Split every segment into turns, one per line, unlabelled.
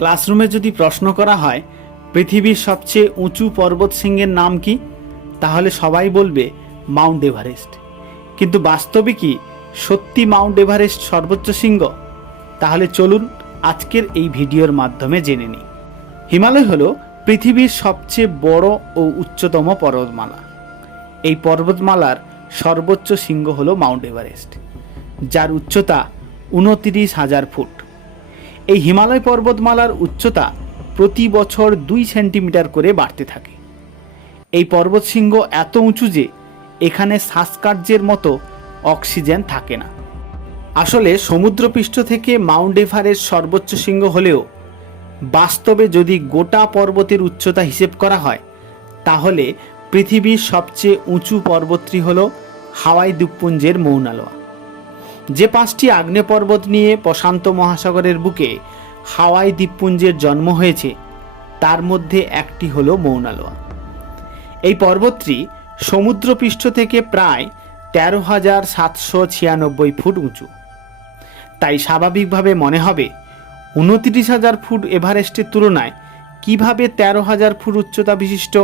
ক্লাসরুমে যদি প্রশ্ন করা হয়, পৃথিবীর সবচেয়ে উঁচু পর্বত শৃঙ্গের নাম কি? তাহলে সবাই বলবে মাউন্ট এভারেস্ট। কিন্তু বাস্তবে কি সত্যি মাউন্ট এভারেস্ট সর্বোচ্চ শৃঙ্গ? তাহলে চলুন আজকের এই ভিডিওর মাধ্যমে জেনে নিই। হিমালয় হলো পৃথিবীর সবচেয়ে বড় ও উচ্চতম পর্বতমালা। এই পর্বতমালার সর্বোচ্চ শৃঙ্গ হলো মাউন্ট এভারেস্ট, যার উচ্চতা উনতিরিশ হাজার ফুট। এই হিমালয় পর্বতমালার উচ্চতা প্রতি বছর দুই সেন্টিমিটার করে বাড়তে থাকে। এই পর্বতশৃঙ্গ এত উঁচু যে এখানে শ্বাসকার্যের মতো অক্সিজেন থাকে না। আসলে সমুদ্রপৃষ্ঠ থেকে মাউন্ট এভারেস্ট সর্বোচ্চ শৃঙ্গ হলেও বাস্তবে যদি গোটা পর্বতের উচ্চতা হিসেব করা হয়, তাহলে পৃথিবীর সবচেয়ে উঁচু পর্বতটি হল হাওয়াই দ্বীপপুঞ্জের মৌনালোয়া। যে পাঁচটি আগ্নেয় পর্বত নিয়ে প্রশান্ত মহাসাগরের বুকে হাওয়াই দ্বীপপুঞ্জের জন্ম হয়েছে, তার মধ্যে একটি হল মৌনালোয়া। এই পর্বতটি সমুদ্রপৃষ্ঠ থেকে প্রায় তেরো হাজার সাতশো ছিয়ানব্বই ফুট উঁচু। তাই স্বাভাবিকভাবে মনে হবে, উনত্রিশ হাজার ফুট এভারেস্টের তুলনায় কীভাবে তেরো হাজার ফুট উচ্চতা বিশিষ্ট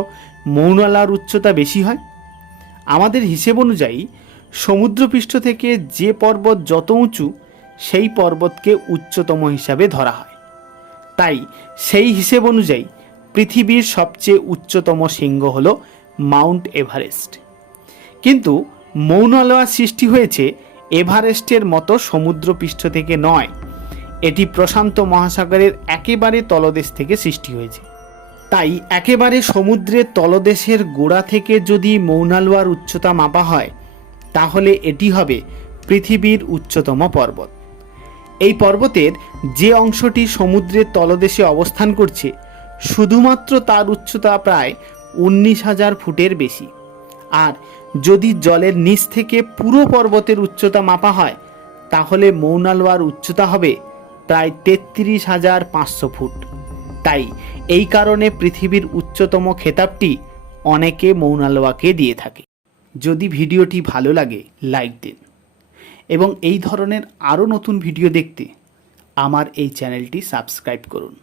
মৌনালার উচ্চতা বেশি হয়? আমাদের হিসেব অনুযায়ী সমুদ্রপৃষ্ঠ থেকে যে পর্বত যত উঁচু, সেই পর্বতকে উচ্চতম হিসাবে ধরা হয়। তাই সেই হিসেব অনুযায়ী পৃথিবীর সবচেয়ে উচ্চতম শৃঙ্গ হল মাউন্ট এভারেস্ট। কিন্তু মৌনালয়া সৃষ্টি হয়েছে এভারেস্টের মতো সমুদ্রপৃষ্ঠ থেকে নয়, এটি প্রশান্ত মহাসাগরের একেবারে তলদেশ থেকে সৃষ্টি হয়েছে। তাই একেবারে সমুদ্রের তলদেশের গোড়া থেকে যদি মৌনালোয়ার উচ্চতা মাপা হয় তাহলে এটি হবে পৃথিবীর উচ্চতম পর্বত। এই পর্বতের যে অংশটি সমুদ্রের তলদেশে অবস্থান করছে, শুধুমাত্র তার উচ্চতা প্রায় উনিশ হাজার ফুটের বেশি। আর যদি জলের নিচ থেকে পুরো পর্বতের উচ্চতা মাপা হয়, তাহলে মৌনালোয়ার উচ্চতা হবে প্রায় তেত্রিশ হাজার পাঁচশো ফুট। তাই এই কারণে পৃথিবীর উচ্চতম খেতাবটি অনেকে মৌনালোয়াকে দিয়ে থাকে। যদি ভিডিওটি ভালো লাগে লাইক দিন। এবং এই ধরনের আরও নতুন ভিডিও দেখতে আমার এই চ্যানেলটি সাবস্ক্রাইব করুন।